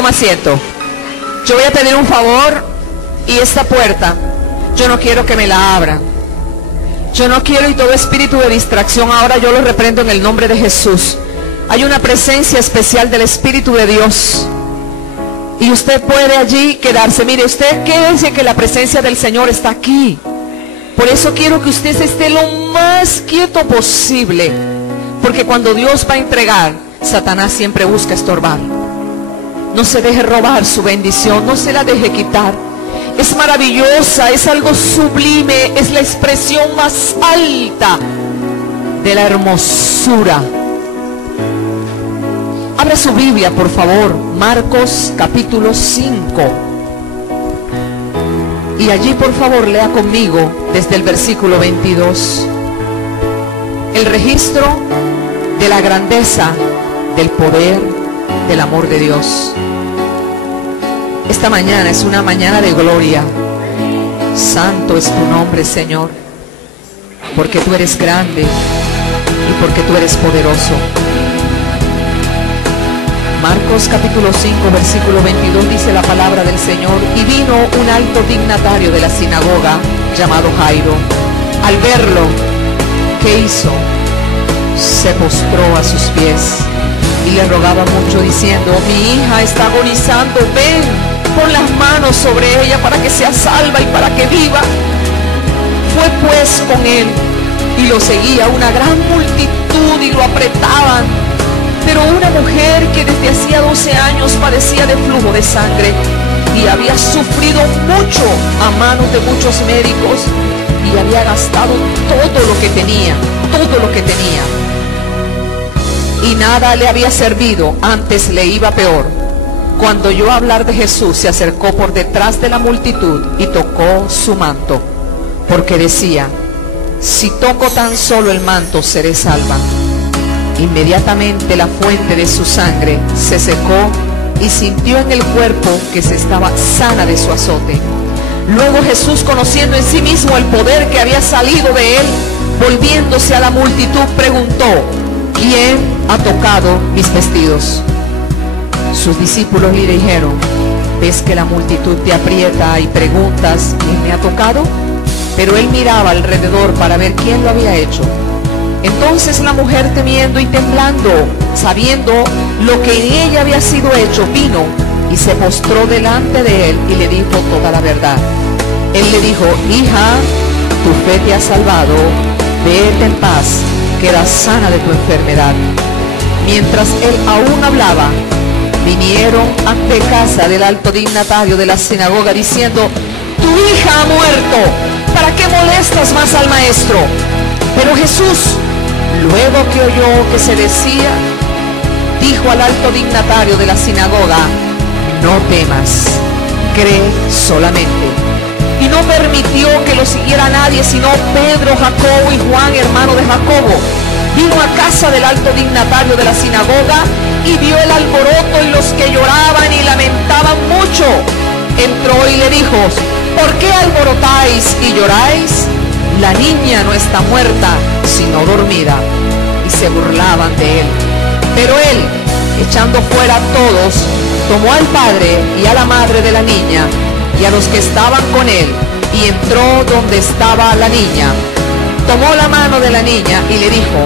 Toma asiento. Yo voy a pedir un favor, y esta puerta, yo no quiero que me la abran. Yo no quiero, y todo espíritu de distracción ahora yo lo reprendo en el nombre de Jesús. Hay una presencia especial del Espíritu de Dios. Y usted puede allí quedarse. Mire, usted quédese, que la presencia del Señor está aquí. Por eso quiero que usted esté lo más quieto posible. Porque cuando Dios va a entregar, Satanás siempre busca estorbar. No se deje robar su bendición, no se la deje quitar. Es maravillosa, es algo sublime, es la expresión más alta de la hermosura. Abra su Biblia, por favor, Marcos capítulo 5. Y allí, por favor, lea conmigo desde el versículo 22. El registro de la grandeza, del poder, del amor de Dios. Esta mañana es una mañana de gloria. Santo es tu nombre, Señor, porque tú eres grande y porque tú eres poderoso. Marcos capítulo 5 versículo 22 dice la palabra del Señor: y vino un alto dignatario de la sinagoga llamado Jairo. Al verlo, ¿qué hizo? Se postró a sus pies y le rogaba mucho, diciendo: mi hija está agonizando, ven, pon las manos sobre ella para que sea salva y para que viva. Fue pues con él, y lo seguía una gran multitud y lo apretaban. Pero una mujer que desde hacía 12 años padecía de flujo de sangre y había sufrido mucho a manos de muchos médicos y había gastado todo lo que tenía, y nada le había servido, antes le iba peor. Cuando oyó hablar de Jesús, se acercó por detrás de la multitud y tocó su manto, porque decía: si toco tan solo el manto, seré salva. Inmediatamente la fuente de su sangre se secó y sintió en el cuerpo que se estaba sana de su azote. Luego Jesús, conociendo en sí mismo el poder que había salido de él, volviéndose a la multitud, preguntó: ¿quién ha tocado mis vestidos? Sus discípulos le dijeron: ¿ves que la multitud te aprieta y preguntas quién me ha tocado? Pero él miraba alrededor para ver quién lo había hecho. Entonces la mujer, temiendo y temblando, sabiendo lo que en ella había sido hecho, vino y se postró delante de él y le dijo toda la verdad. Él le dijo: hija, tu fe te ha salvado, vete en paz, queda sana de tu enfermedad. Mientras él aún hablaba, vinieron ante casa del alto dignatario de la sinagoga diciendo: tu hija ha muerto, ¿para qué molestas más al maestro? Pero Jesús, luego que oyó que se decía, dijo al alto dignatario de la sinagoga: no temas, cree solamente. Y no permitió que lo siguiera nadie, sino Pedro, Jacobo y Juan, hermano de Jacobo. Vino a casa del alto dignatario de la sinagoga y vio el alboroto y los que lloraban y lamentaban mucho. Entró y le dijo: ¿por qué alborotáis y lloráis? La niña no está muerta, sino dormida. Y se burlaban de él. Pero él, echando fuera a todos, tomó al padre y a la madre de la niña y a los que estaban con él, y entró donde estaba la niña. Tomó la mano de la niña y le dijo: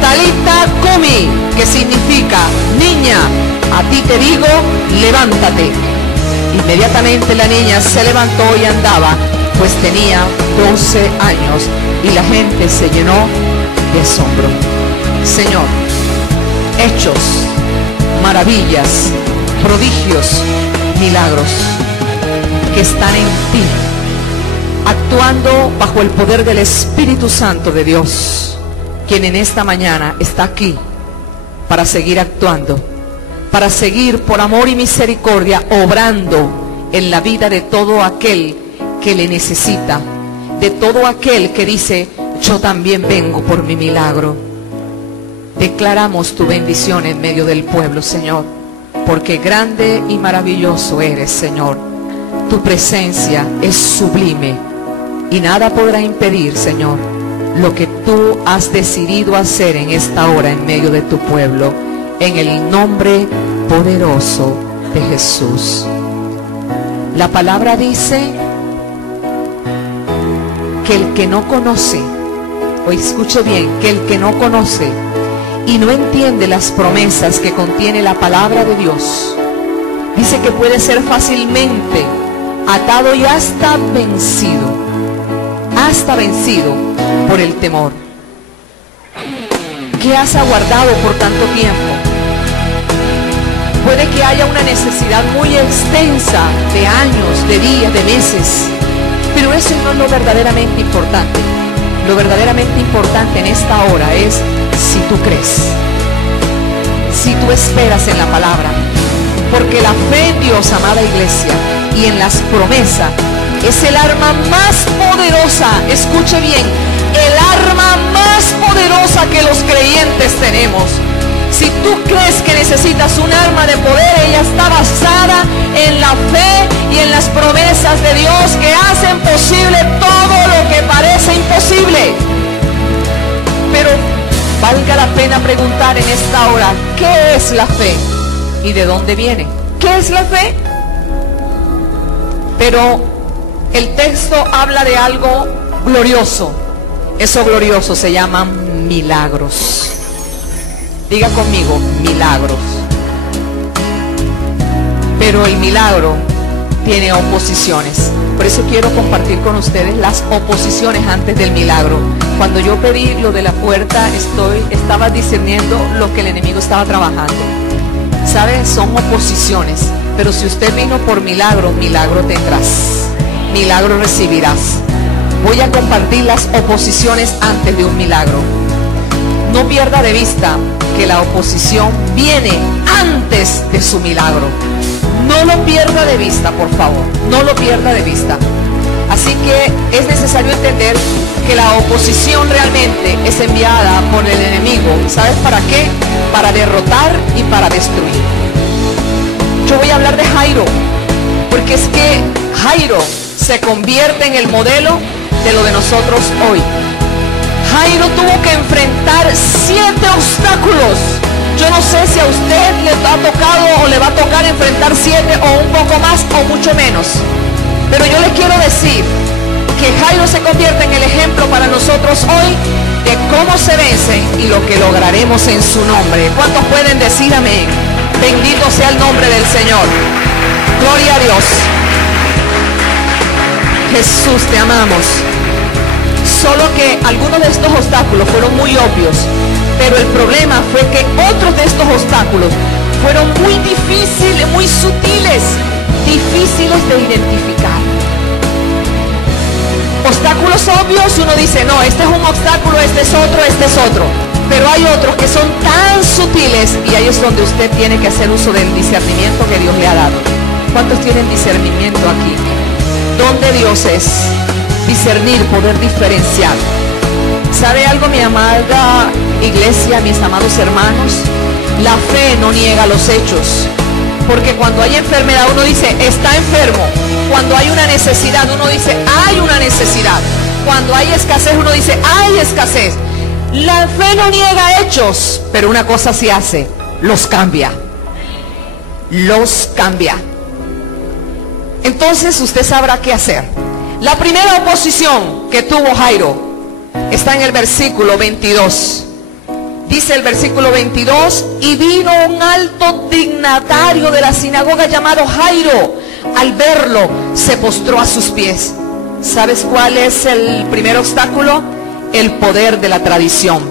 Talita cumi, que significa: niña, a ti te digo, levántate. Inmediatamente la niña se levantó y andaba, pues tenía 12 años, y la gente se llenó de asombro. Señor, hechos, maravillas, prodigios, milagros que están en ti, actuando bajo el poder del Espíritu Santo de Dios, quien en esta mañana está aquí para seguir actuando, para seguir por amor y misericordia obrando en la vida de todo aquel que le necesita, de todo aquel que dice: yo también vengo por mi milagro. Declaramos tu bendición en medio del pueblo, Señor, porque grande y maravilloso eres, Señor. Tu presencia es sublime y nada podrá impedir, Señor, lo que tú has decidido hacer en esta hora en medio de tu pueblo, en el nombre poderoso de Jesús. La palabra dice que el que no conoce, o escuche bien, que el que no conoce y no entiende las promesas que contiene la palabra de Dios, dice que puede ser fácilmente atado y hasta vencido por el temor. ¿Qué has aguardado por tanto tiempo? Puede que haya una necesidad muy extensa de años, de días, de meses, pero eso no es lo verdaderamente importante. Lo verdaderamente importante en esta hora es si tú crees, si tú esperas en la palabra, porque la fe en Dios, amada iglesia, y en las promesas es el arma más poderosa. Escuche bien, el arma más poderosa que los creyentes tenemos. Si tú crees que necesitas un arma de poder, ella está basada en la fe y en las promesas de Dios que hacen posible todo lo que parece imposible. Pero valga la pena preguntar en esta hora, ¿qué es la fe? ¿Y de dónde viene? ¿Qué es la fe? Pero el texto habla de algo glorioso. Eso glorioso se llaman milagros. Diga conmigo, milagros. Pero el milagro tiene oposiciones. Por eso quiero compartir con ustedes las oposiciones antes del milagro. Cuando yo pedí lo de la puerta, estaba discerniendo lo que el enemigo estaba trabajando. ¿Sabe? Son oposiciones. Pero si usted vino por milagro, milagro tendrás. Milagro recibirás. Voy a compartir las oposiciones antes de un milagro. No pierda de vista que la oposición viene antes de su milagro. No lo pierda de vista, por favor. No lo pierda de vista. Así que es necesario entender que la oposición realmente es enviada por el enemigo. ¿Sabes para qué? Para derrotar y para destruir. Yo voy a hablar de Jairo, porque es que Jairo se convierte en el modelo de lo de nosotros hoy. Jairo tuvo que enfrentar 7 obstáculos. Yo no sé si a usted le ha tocado o le va a tocar enfrentar 7 o un poco más o mucho menos. Pero yo le quiero decir que Jairo se convierte en el ejemplo para nosotros hoy de cómo se vence y lo que lograremos en su nombre. ¿Cuántos pueden decir amén? Bendito sea el nombre del Señor. Gloria a Dios. Jesús, te amamos. Solo que algunos de estos obstáculos fueron muy obvios, pero el problema fue que otros de estos obstáculos fueron muy difíciles, muy sutiles, difíciles de identificar. Obstáculos obvios, uno dice, no, este es un obstáculo, este es otro, pero hay otros que son tan sutiles y ahí es donde usted tiene que hacer uso del discernimiento que Dios le ha dado. ¿Cuántos tienen discernimiento aquí? ¿Dónde Dios es? Discernir, poder diferenciar. ¿Sabe algo, mi amada iglesia, mis amados hermanos? La fe no niega los hechos, porque cuando hay enfermedad uno dice, está enfermo. Cuando hay una necesidad uno dice, hay una necesidad. Cuando hay escasez uno dice, hay escasez. La fe no niega hechos, pero una cosa sí hace, los cambia. Los cambia. Entonces usted sabrá qué hacer. La primera oposición que tuvo Jairo está en el versículo 22. Dice el versículo 22, y vino un alto dignatario de la sinagoga llamado Jairo. Al verlo, se postró a sus pies. ¿Sabes cuál es el primer obstáculo? El poder de la tradición.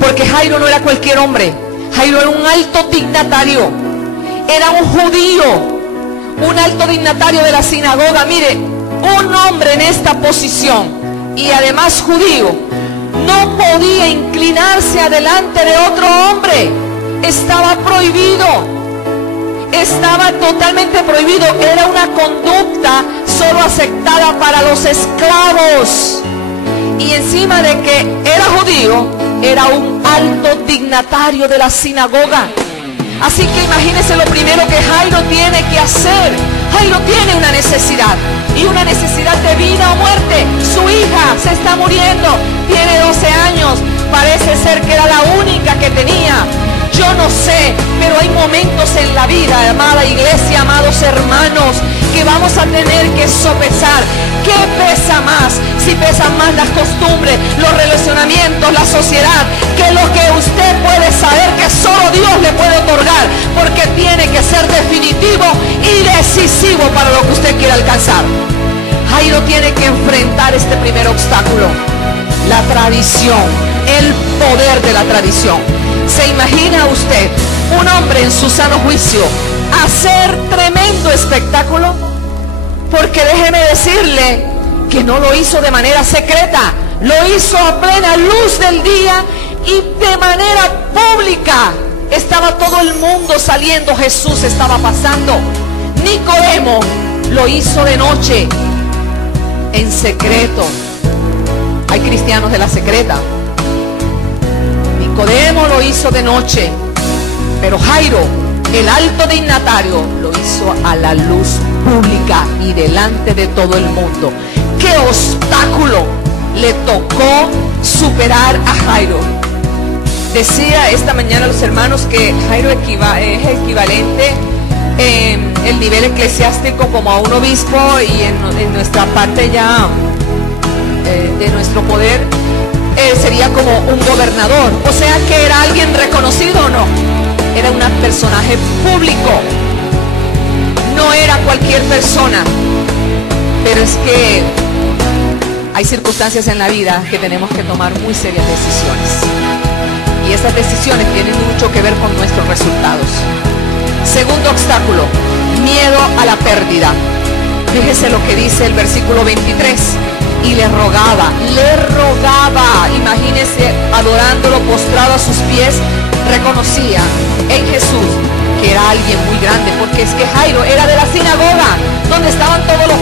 Porque Jairo no era cualquier hombre. Jairo era un alto dignatario. Era un judío, un alto dignatario de la sinagoga. Mire, un hombre en esta posición y además judío no podía inclinarse adelante de otro hombre. Estaba prohibido, estaba totalmente prohibido. Era una conducta solo aceptada para los esclavos, y encima de que era judío, era un alto dignatario de la sinagoga. Así que imagínense lo primero que Jairo tiene que hacer. Jairo tiene una necesidad, y una necesidad de vida o muerte. Su hija se está muriendo, tiene 12 años, parece ser que era la única que tenía. Yo no sé, pero hay momentos en la vida, amada iglesia, amados hermanos, que vamos a tener que sopesar. ¿Qué pesa más? Si pesan más las costumbres, los relacionamientos, la sociedad, que lo que usted puede saber que solo Dios le puede otorgar, porque tiene que ser definitivo y decisivo para lo que usted quiere alcanzar. Jairo tiene que enfrentar este primer obstáculo, la tradición, el poder de la tradición. ¿Se imagina usted un hombre en su sano juicio hacer tremendo espectáculo? Porque déjeme decirle que no lo hizo de manera secreta, lo hizo a plena luz del día y de manera pública. Estaba todo el mundo saliendo, Jesús estaba pasando. Nicodemo lo hizo de noche, en secreto. Hay cristianos de la secreta. Nicodemo lo hizo de noche, pero Jairo, el alto dignatario, lo hizo a la luz pública y delante de todo el mundo. ¿Qué obstáculo le tocó superar a Jairo? Decía esta mañana a los hermanos que Jairo es equivalente en el nivel eclesiástico como a un obispo, y en nuestra parte ya de nuestro poder sería como un gobernador. O sea que era alguien reconocido, ¿o no? Era un personaje público, no era cualquier persona. Pero es que hay circunstancias en la vida que tenemos que tomar muy serias decisiones, y esas decisiones tienen mucho que ver con nuestros resultados. Segundo obstáculo, miedo a la pérdida. Fíjese lo que dice el versículo 23. Y le rogaba, imagínese, adorándolo, postrado a sus pies, reconocía en Jesús que era alguien muy grande, porque es que Jairo era de la sinagoga, donde estaban todos los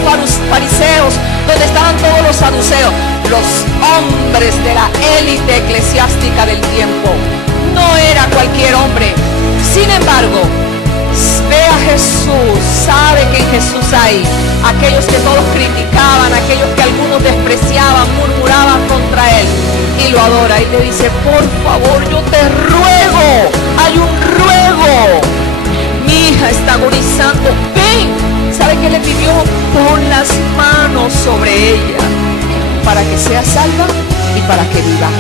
fariseos, donde estaban todos los saduceos, los hombres de la élite eclesiástica del tiempo. No era cualquier hombre. Sin embargo, ve a Jesús, sabe que en Jesús hay aquellos que todos criticaban, aquellos que algunos despreciaban, murmuraban contra él, y lo adora y le dice: por favor, yo te ruego, hay un ruego, mi hija está agonizando, ven. ¿Sabe qué le pidió? Pon las manos sobre ella para que sea salva y para que viva.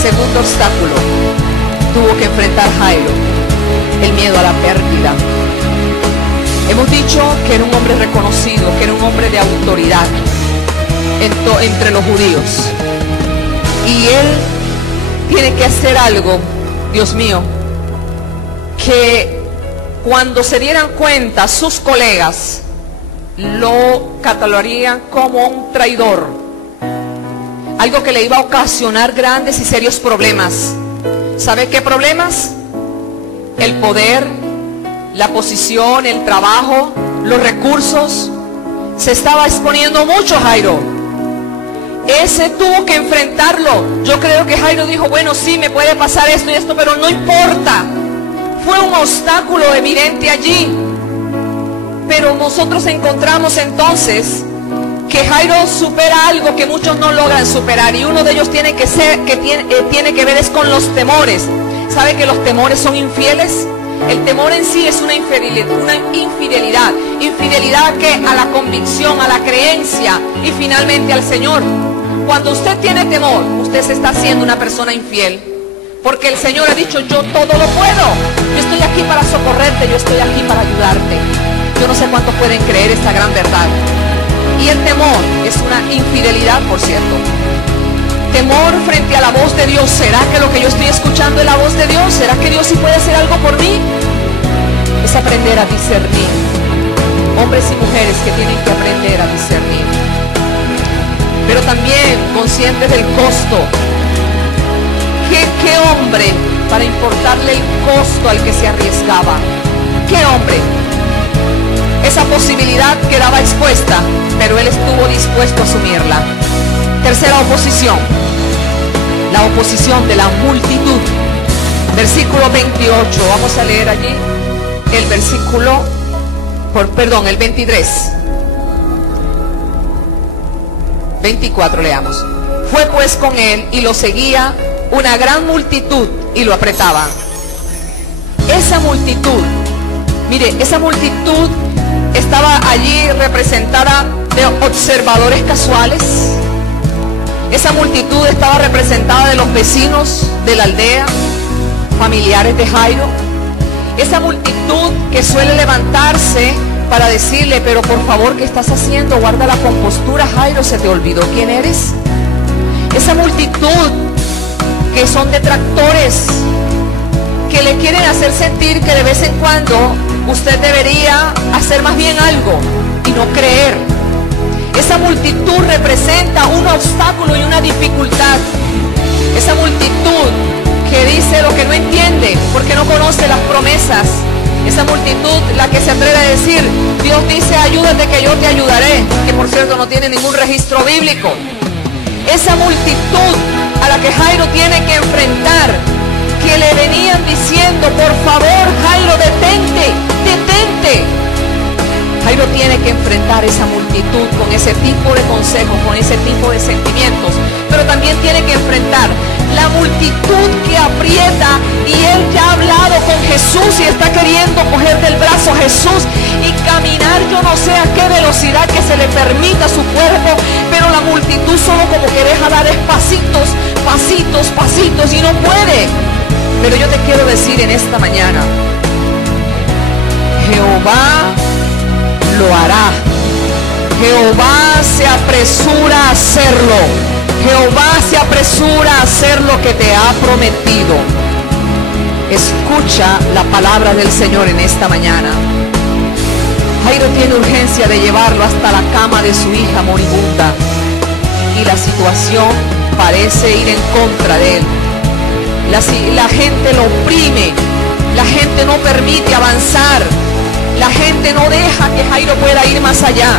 Segundo obstáculo tuvo que enfrentar Jairo: el miedo a la pérdida. Hemos dicho que era un hombre reconocido, que era un hombre de autoridad entre los judíos, y él tiene que hacer algo, Dios mío, que cuando se dieran cuenta sus colegas lo catalogarían como un traidor, algo que le iba a ocasionar grandes y serios problemas. ¿Sabe qué problemas? El poder, la posición, el trabajo, los recursos. Se estaba exponiendo mucho Jairo. Ese tuvo que enfrentarlo. Yo creo que Jairo dijo: bueno, sí, me puede pasar esto y esto, pero no importa. Fue un obstáculo evidente allí. Pero nosotros encontramos entonces que Jairo supera algo que muchos no logran superar, y uno de ellos tiene que ver es con los temores. ¿Sabe que los temores son infieles? El temor en sí es una infidelidad. ¿Infidelidad que a la convicción, a la creencia y finalmente al Señor? Cuando usted tiene temor, usted se está haciendo una persona infiel, porque el Señor ha dicho: yo todo lo puedo, yo estoy aquí para socorrerte, yo estoy aquí para ayudarte. Yo no sé cuántos pueden creer esta gran verdad. Y el temor es una infidelidad, por cierto. Temor frente a la voz de Dios. ¿Será que lo que yo estoy escuchando es la voz de Dios? ¿Será que Dios sí puede hacer algo por mí? Es aprender a discernir. Hombres y mujeres que tienen que aprender a discernir, pero también conscientes del costo. ¿Qué hombre para importarle el costo al que se arriesgaba? ¿Qué hombre? Esa posibilidad quedaba expuesta, pero él estuvo dispuesto a asumirla. Tercera oposición, la oposición de la multitud. Versículo 28, vamos a leer allí el el 23. 24 leamos. Fue pues con él y lo seguía una gran multitud y lo apretaban. esa multitud, mire, esa multitud estaba allí representada de observadores casuales. Esa multitud estaba representada de los vecinos de la aldea, familiares de Jairo. Esa multitud que suele levantarse para decirle, pero por favor, ¿qué estás haciendo? Guarda la compostura, Jairo, ¿se te olvidó quién eres? Esa multitud que son detractores, que le quieren hacer sentir que de vez en cuando usted debería hacer más bien algo y no creer. Esa multitud representa un obstáculo y una dificultad. Esa multitud que dice lo que no entiende porque no conoce las promesas. Esa multitud la que se atreve a decir, Dios dice, ayúdate que yo te ayudaré, que por cierto no tiene ningún registro bíblico. Esa multitud a la que Jairo tiene que enfrentar, que le venían diciendo, por favor, Jairo, detente, detente. Jairo tiene que enfrentar esa multitud con ese tipo de consejos, con ese tipo de sentimientos, pero también tiene que enfrentar la multitud que aprieta, y él ya ha hablado con Jesús y está queriendo coger del brazo a Jesús y caminar, yo no sé a qué velocidad que se le permita a su cuerpo, pero la multitud solo como que deja dar pasitos, pasitos, pasitos y no puede. Pero yo te quiero decir en esta mañana, Jehová lo hará. Jehová se apresura a hacerlo. Jehová se apresura a hacer lo que te ha prometido. Escucha la palabra del Señor en esta mañana. Jairo tiene urgencia de llevarlo hasta la cama de su hija moribunda, y la situación parece ir en contra de él. La gente lo oprime, la gente no permite avanzar, la gente no deja que Jairo pueda ir más allá.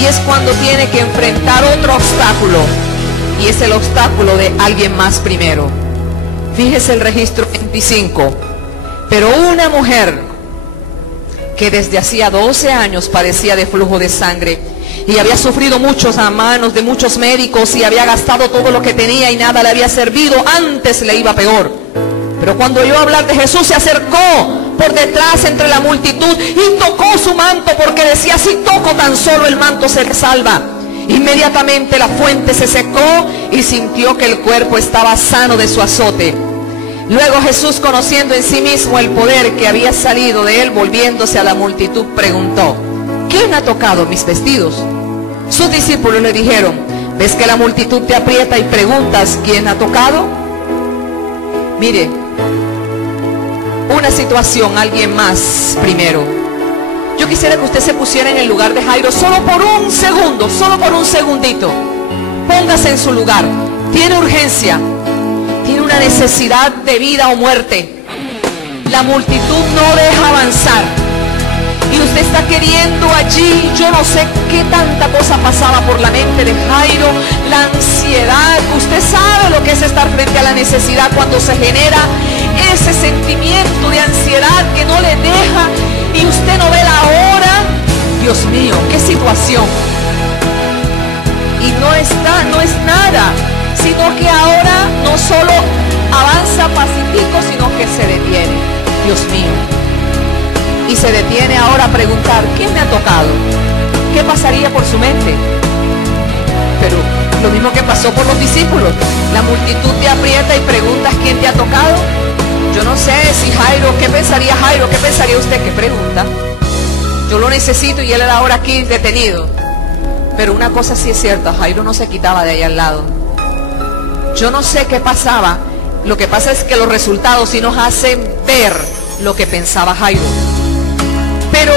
Y es cuando tiene que enfrentar otro obstáculo, y es el obstáculo de alguien más primero. Fíjese el registro 25. Pero una mujer que desde hacía 12 años padecía de flujo de sangre y había sufrido muchos a manos de muchos médicos y había gastado todo lo que tenía y nada le había servido, antes le iba peor. Pero cuando oyó hablar de Jesús, se acercó por detrás entre la multitud y tocó su manto, porque decía, si toco tan solo el manto se salva. Inmediatamente la fuente se secó y sintió que el cuerpo estaba sano de su azote. Luego Jesús, conociendo en sí mismo el poder que había salido de él, volviéndose a la multitud, preguntó, ¿quién ha tocado mis vestidos? Sus discípulos le dijeron, ¿ves que la multitud te aprieta y preguntas quién ha tocado? Mire, una situación, alguien más primero. Yo quisiera que usted se pusiera en el lugar de Jairo solo por un segundo, solo por un segundito. Póngase en su lugar. Tiene urgencia, tiene una necesidad de vida o muerte. La multitud no deja avanzar y usted está queriendo allí, yo no sé qué tanta cosa pasaba por la mente de Jairo, la ansiedad. Usted sabe lo que es estar frente a la necesidad cuando se genera ese sentimiento de ansiedad que no le deja y usted no ve la hora. Dios mío, qué situación. Y no es nada, sino que ahora no solo avanza pacífico, sino que se detiene. Dios mío. Y se detiene ahora a preguntar, ¿quién me ha tocado? ¿Qué pasaría por su mente? Pero lo mismo que pasó por los discípulos. La multitud te aprieta y preguntas, ¿quién te ha tocado? Yo no sé si Jairo, ¿qué pensaría Jairo? ¿Qué pensaría usted? ¿Qué pregunta? Yo lo necesito y él era ahora aquí detenido. Pero una cosa sí es cierta, Jairo no se quitaba de ahí al lado. Yo no sé qué pasaba. Lo que pasa es que los resultados sí nos hacen ver lo que pensaba Jairo. Pero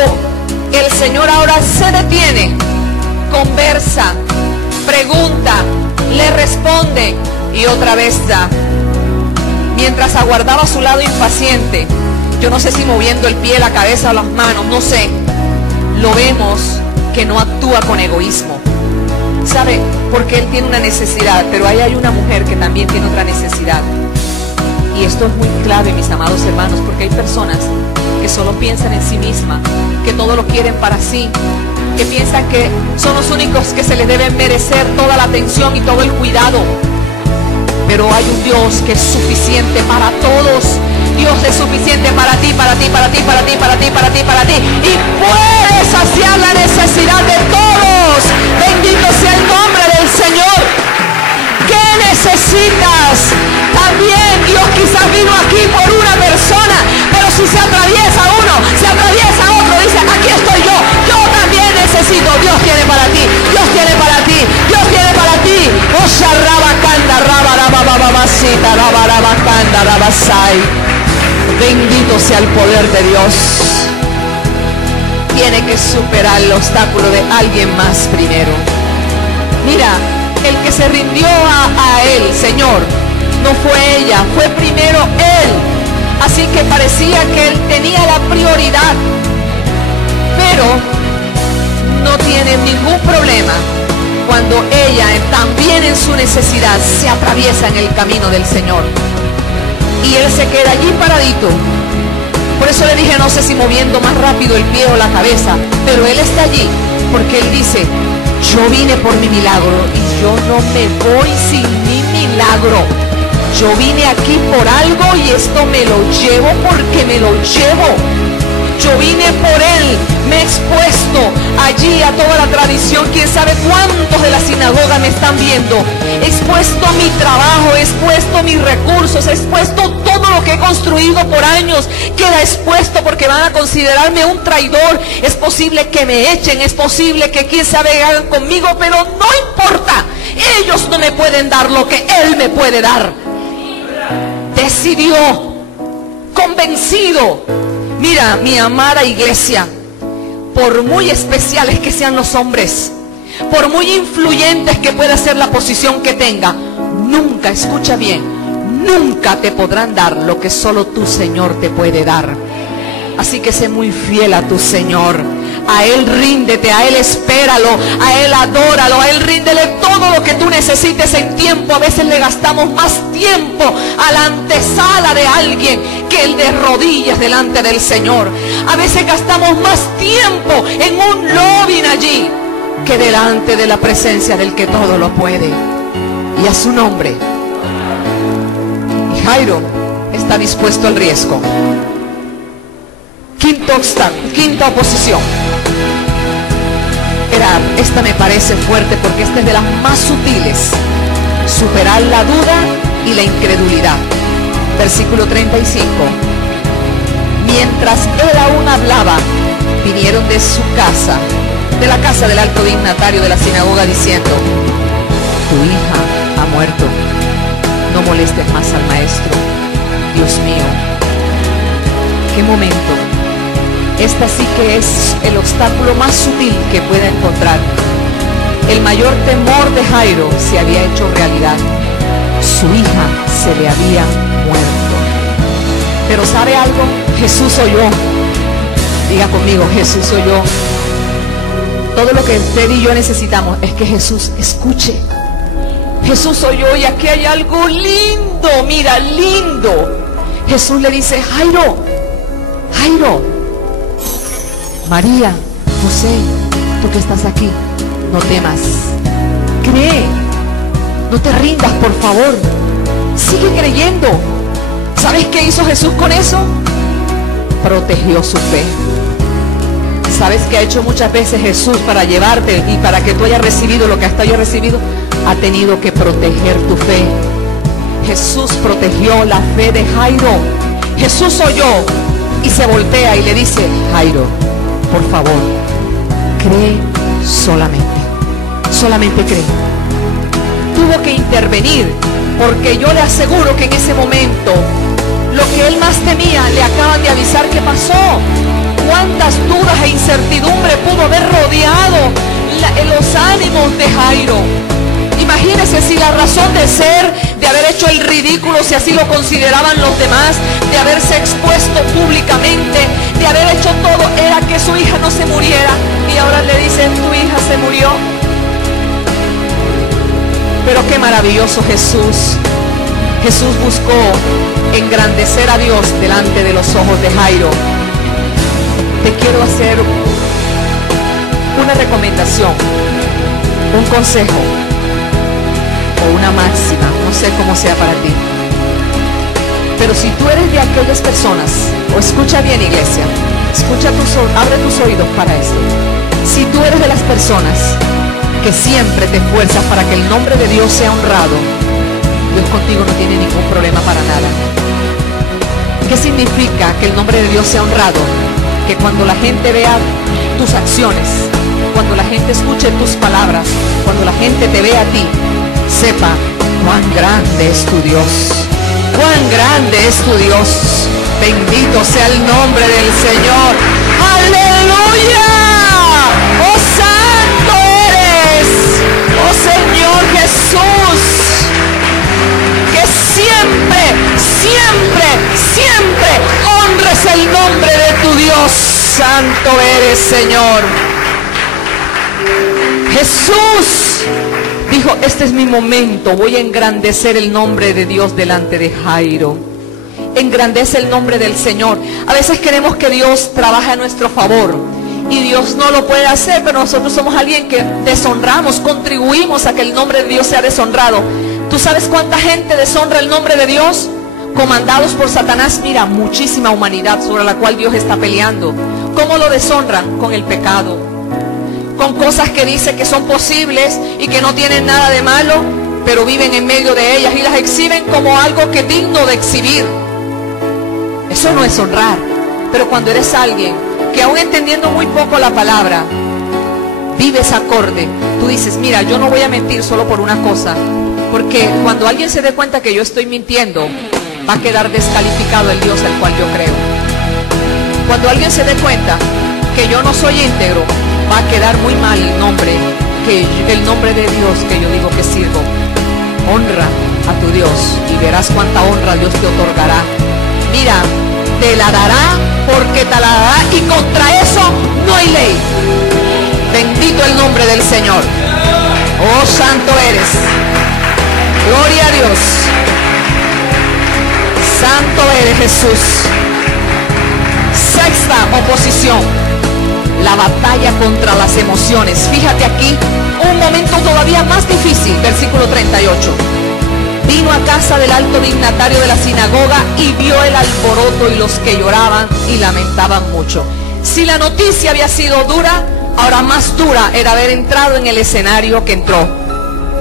el Señor ahora se detiene, conversa, pregunta, le responde y otra vez da. Mientras aguardaba a su lado impaciente, yo no sé si moviendo el pie, la cabeza o las manos, no sé, lo vemos que no actúa con egoísmo. ¿Sabe? Porque él tiene una necesidad, pero ahí hay una mujer que también tiene otra necesidad. Y esto es muy clave, mis amados hermanos, porque hay personas que solo piensan en sí mismas, que todo lo quieren para sí, que piensan que son los únicos que se les deben merecer toda la atención y todo el cuidado. Pero hay un Dios que es suficiente para todos. Dios es suficiente para ti, para ti, para ti, para ti, para ti, para ti, para ti. Y puedes saciar la necesidad de todos. Bendito sea el nombre del Señor. ¿Qué necesitas? También Dios quizás vino aquí por una persona, pero si se atraviesa uno, se atraviesa otro, dice, aquí estoy yo también necesito. Dios tiene para ti, Dios tiene para ti, Dios tiene para ti. Bendito sea el poder de Dios. Tiene que superar el obstáculo de alguien más primero. Mira, el que se rindió a él, Señor, no fue ella, fue primero él. Así que parecía que él tenía la prioridad, pero no tiene ningún problema cuando ella también en su necesidad se atraviesa en el camino del Señor. Y él se queda allí paradito. Por eso le dije, no sé si moviendo más rápido el pie o la cabeza, pero él está allí porque él dice, yo vine por mi milagro y yo no me voy sin mi milagro. Yo vine aquí por algo y esto me lo llevo porque me lo llevo. Yo vine por él, me he expuesto allí a toda la tradición. Quién sabe cuántos de la sinagoga me están viendo. He expuesto mi trabajo, he expuesto mis recursos, he expuesto todo lo que he construido por años. Queda expuesto porque van a considerarme un traidor. Es posible que me echen, es posible que quién sabe hagan conmigo, pero no importa. Ellos no me pueden dar lo que él me puede dar. Decidió, convencido. Mira, mi amada iglesia, por muy especiales que sean los hombres, por muy influyentes que pueda ser la posición que tenga, nunca, escucha bien, nunca te podrán dar lo que solo tu Señor te puede dar. Así que sé muy fiel a tu Señor. A Él ríndete, a Él espéralo, a Él adóralo, a Él ríndele todo lo que tú necesites en tiempo. A veces le gastamos más tiempo a la antesala de alguien que el de rodillas delante del Señor. A veces gastamos más tiempo en un lobby allí que delante de la presencia del que todo lo puede. Y a su nombre. Y Jairo está dispuesto al riesgo. Quinta oposición. Esta me parece fuerte porque esta es de las más sutiles. Superar la duda y la incredulidad. Versículo 35. Mientras él aún hablaba, vinieron de su casa, de la casa del alto dignatario de la sinagoga, diciendo, tu hija ha muerto, no molestes más al maestro. Dios mío, qué momento. Esta sí que es el obstáculo más sutil que pueda encontrar. El mayor temor de Jairo se había hecho realidad. Su hija se le había muerto. Pero ¿sabe algo? Jesús oyó. Diga conmigo, Jesús oyó. Todo lo que usted y yo necesitamos es que Jesús escuche. Jesús oyó y aquí hay algo lindo, mira, lindo. Jesús le dice, Jairo, María, José, tú que estás aquí, no temas, cree, no te rindas, por favor, sigue creyendo. ¿Sabes qué hizo Jesús con eso? Protegió su fe. ¿Sabes qué ha hecho muchas veces Jesús para llevarte y para que tú hayas recibido lo que hasta hayas recibido? Ha tenido que proteger tu fe. Jesús protegió la fe de Jairo. Jesús oyó y se voltea y le dice, Jairo, por favor, cree solamente cree. Tuvo que intervenir porque yo le aseguro que en ese momento lo que él más temía le acaban de avisar que pasó. Cuántas dudas e incertidumbre pudo haber rodeado los ánimos de Jairo. Imagínense si la razón de ser, de haber hecho el ridículo, si así lo consideraban los demás, de haberse expuesto públicamente, de haber hecho todo, era que su hija no se muriera. Y ahora le dicen, tu hija se murió. Pero qué maravilloso Jesús. Jesús buscó engrandecer a Dios delante de los ojos de Jairo. Te quiero hacer una recomendación, un consejo o una máxima, no sé cómo sea para ti. Pero si tú eres de aquellas personas, o escucha bien, iglesia, abre tus oídos para esto. Si tú eres de las personas que siempre te esfuerzas para que el nombre de Dios sea honrado, Dios contigo no tiene ningún problema para nada. ¿Qué significa que el nombre de Dios sea honrado? Que cuando la gente vea tus acciones, cuando la gente escuche tus palabras, cuando la gente te vea a ti, sepa cuán grande es tu Dios. Cuán grande es tu Dios. Bendito sea el nombre del Señor. ¡Aleluya! ¡Oh, santo eres! ¡Oh, Señor Jesús! Que siempre, siempre, siempre honres el nombre de tu Dios. Santo eres, Señor. Jesús dijo, este es mi momento, voy a engrandecer el nombre de Dios delante de Jairo. Engrandece el nombre del Señor. A veces queremos que Dios trabaje a nuestro favor y Dios no lo puede hacer, pero nosotros somos alguien que deshonramos, contribuimos a que el nombre de Dios sea deshonrado. ¿Tú sabes cuánta gente deshonra el nombre de Dios? Comandados por Satanás, mira, muchísima humanidad sobre la cual Dios está peleando. ¿Cómo lo deshonran? Con el pecado, con cosas que dice que son posibles y que no tienen nada de malo, pero viven en medio de ellas y las exhiben como algo que es digno de exhibir. Eso no es honrar. Pero cuando eres alguien que aún entendiendo muy poco la palabra, vives acorde, tú dices, mira, yo no voy a mentir solo por una cosa, porque cuando alguien se dé cuenta que yo estoy mintiendo, va a quedar descalificado el Dios al cual yo creo. Cuando alguien se dé cuenta que yo no soy íntegro, va a quedar muy mal el nombre de Dios que yo digo que sirvo. Honra a tu Dios y verás cuánta honra Dios te otorgará. Mira, te la dará porque te la dará y contra eso no hay ley. Bendito el nombre del Señor. Oh, santo eres. Gloria a Dios. Santo eres, Jesús. Sexta oposición, la batalla contra las emociones. Fíjate aquí, un momento todavía más difícil, versículo 38. Vino a casa del alto dignatario de la sinagoga y vio el alboroto y los que lloraban y lamentaban mucho. Si la noticia había sido dura, ahora más dura era haber entrado en el escenario que entró.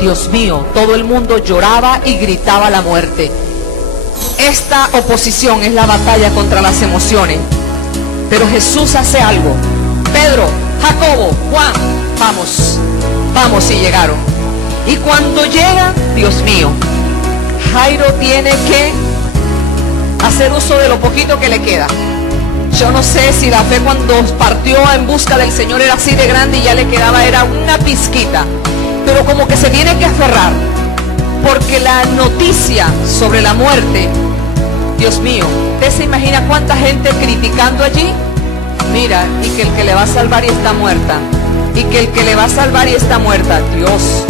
Dios mío, todo el mundo lloraba y gritaba la muerte. Esta oposición es la batalla contra las emociones. Pero Jesús hace algo. Pedro, Jacobo, Juan, vamos, y llegaron. Y cuando llegan, Dios mío, Jairo tiene que hacer uso de lo poquito que le queda. Yo no sé si la fe cuando partió en busca del Señor era así de grande y ya le quedaba, era una pizquita. Pero como que se tiene que aferrar, porque la noticia sobre la muerte, Dios mío, ¿usted se imagina cuánta gente criticando allí? Mira, y que el que le va a salvar y está muerta, y que el que le va a salvar y está muerta. Dios,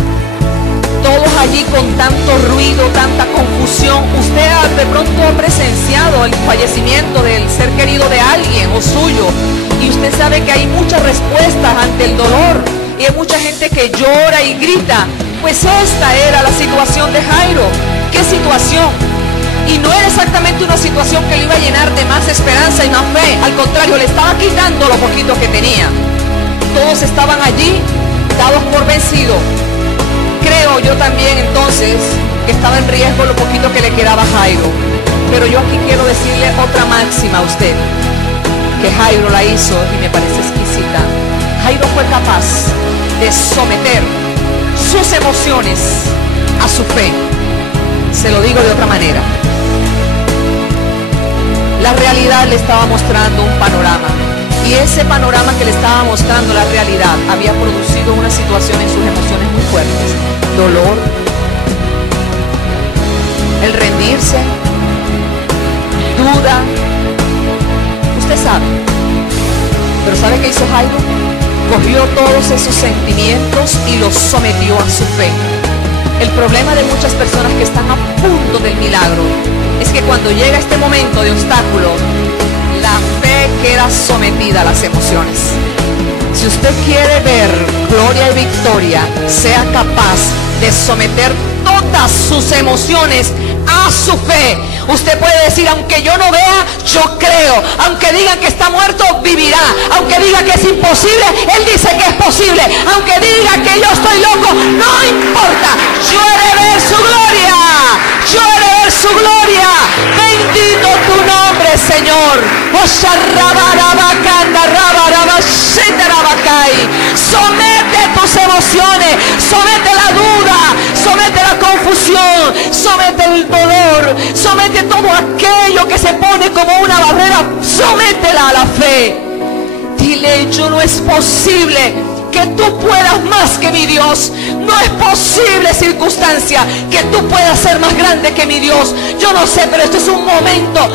todos allí con tanto ruido, tanta confusión. Usted de pronto ha presenciado el fallecimiento del ser querido de alguien o suyo, y usted sabe que hay muchas respuestas ante el dolor, y hay mucha gente que llora y grita. Pues esta era la situación de Jairo. ¿Qué situación? Y no era exactamente una situación que le iba a llenar de más esperanza y más fe. Al contrario, le estaba quitando lo poquito que tenía. Todos estaban allí, dados por vencido. Creo yo también entonces que estaba en riesgo lo poquito que le quedaba a Jairo. Pero yo aquí quiero decirle otra máxima a usted, que Jairo la hizo y me parece exquisita. Jairo fue capaz de someter sus emociones a su fe. Se lo digo de otra manera. La realidad le estaba mostrando un panorama, y ese panorama que le estaba mostrando la realidad había producido una situación en sus emociones muy fuertes. Dolor, el rendirse, duda, usted sabe. Pero ¿sabe qué hizo Jairo? Cogió todos esos sentimientos y los sometió a su fe. El problema de muchas personas que están a punto del milagro es que cuando llega este momento de obstáculo, la fe queda sometida a las emociones. Si usted quiere ver gloria y victoria, sea capaz de someter todas sus emociones a su fe. Usted puede decir, aunque yo no vea, yo creo. Aunque digan que está muerto, vivirá. Aunque diga que es imposible, Él dice que es posible. Aunque diga que yo estoy loco, no importa. Yo he de ver su gloria. Yo he de ver su gloria. Bendito tu nombre, Señor. Somete tus emociones, somete la duda, somete la confusión, somete el dolor, somete todo aquello que se pone como una barrera, sométela a la fe. Dile, yo no es posible que tú puedas más que mi Dios. No es posible, circunstancia, que tú puedas ser más grande que mi Dios. Yo no sé, pero esto es un momento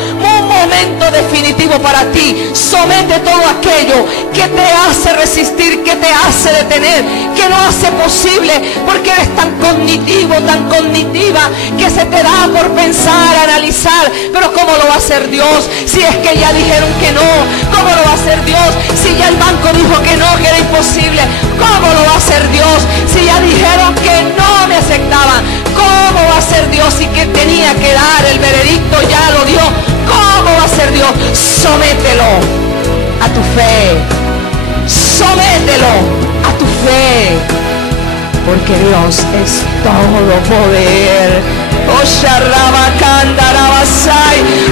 definitivo para ti. Somete todo aquello que te hace resistir, que te hace detener, que no hace posible, porque eres tan cognitivo, tan cognitiva, que se te da por pensar, analizar. Pero ¿cómo lo va a hacer Dios? Si es que ya dijeron que no. ¿Cómo lo va a hacer Dios? Si ya el banco dijo que no, que era imposible. ¿Cómo lo va a hacer Dios? Si ya dijeron que no me aceptaban. ¿Cómo va a ser Dios? Y que tenía que dar el veredicto, ya lo dio. ¿Cómo va a ser Dios? Somételo a tu fe. Somételo a tu fe. Porque Dios es todo poder.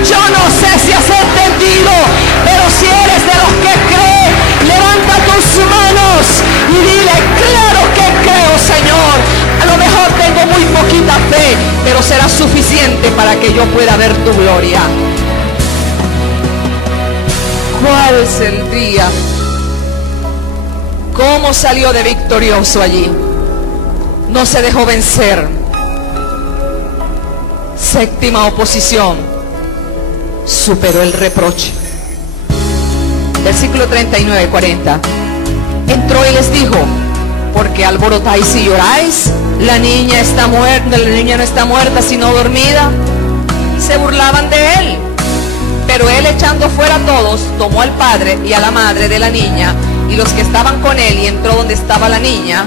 Yo no sé si has entendido, pero si eres de los que creen, levanta tus manos y dile, claro que creo, Señor. A lo mejor tengo muy poquita fe, pero será suficiente para que yo pueda ver tu gloria. ¿Cuál es el día? ¿Cómo salió de victorioso allí? No se dejó vencer. Séptima oposición, superó el reproche. Versículo 39-40. Entró y les dijo, ¿por qué alborotáis y lloráis? La niña está muerta, la niña no está muerta sino dormida. Y se burlaban de él. Pero él, echando fuera a todos, tomó al padre y a la madre de la niña y los que estaban con él, y entró donde estaba la niña.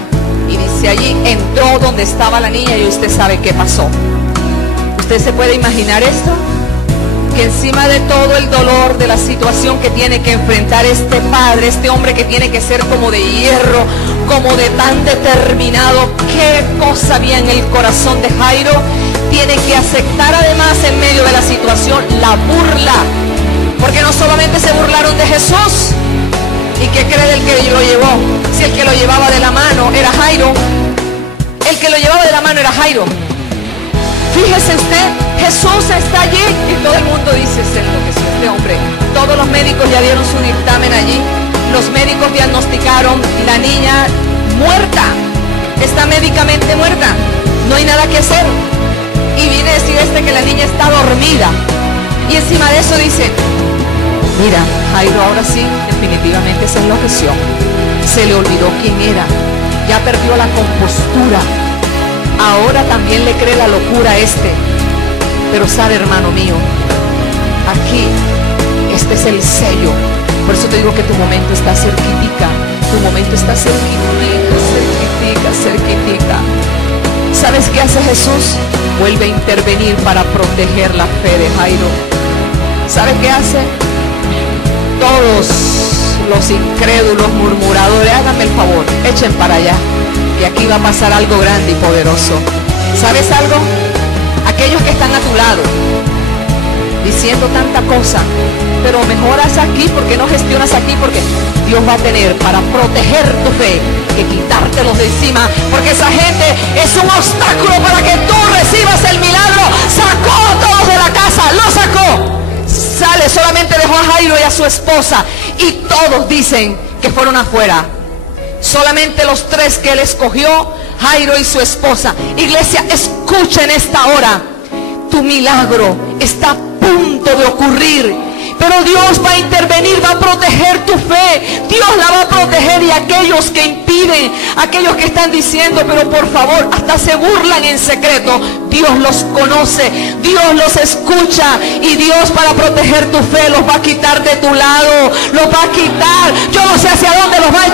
Y dice allí, entró donde estaba la niña, y usted sabe qué pasó. ¿Usted se puede imaginar esto? Que encima de todo el dolor de la situación que tiene que enfrentar este padre, este hombre que tiene que ser como de hierro, como de tan determinado, qué cosa había en el corazón de Jairo, tiene que aceptar además en medio de la situación la burla. Porque no solamente se burlaron de Jesús. ¿Y qué cree del que lo llevó? Si el que lo llevaba de la mano era Jairo. El que lo llevaba de la mano era Jairo. Fíjese usted, Jesús está allí y todo el mundo dice, se enloqueció este hombre. Todos los médicos ya dieron su dictamen allí. Los médicos diagnosticaron la niña muerta. Está médicamente muerta. No hay nada que hacer. Y viene a decir que la niña está dormida. Y encima de eso dice, mira, Jairo ahora sí, definitivamente se enloqueció. Se le olvidó quién era. Ya perdió la compostura. Ahora también le cree la locura a este. Pero sabe, hermano mío, aquí este es el sello. Por eso te digo que tu momento está cerquitica. Tu momento está cerquitica, cerquitica, cerquitica. ¿Sabes qué hace Jesús? Vuelve a intervenir para proteger la fe de Jairo. ¿Sabes qué hace? Todos los incrédulos, murmuradores, háganme el favor, echen para allá. Y aquí va a pasar algo grande y poderoso. ¿Sabes algo? Aquellos que están a tu lado, diciendo tanta cosa, pero mejoras aquí, porque no gestionas aquí, porque Dios va a tener para proteger tu fe, que quitártelos de encima, porque esa gente es un obstáculo para que tú recibas el milagro. Sacó a todos de la casa, lo sacó. Sale, solamente dejó a Jairo y a su esposa, y todos dicen que fueron afuera. Solamente los tres que él escogió, Jairo y su esposa. Iglesia, escucha en esta hora, tu milagro está a punto de ocurrir, pero Dios va a intervenir, va a proteger tu fe. Dios la va a proteger, y aquellos que impiden, aquellos que están diciendo, pero por favor, hasta se burlan en secreto, Dios los conoce, Dios los escucha, y Dios, para proteger tu fe, los va a quitar de tu lado, los va a quitar. Yo no sé hacia dónde los va a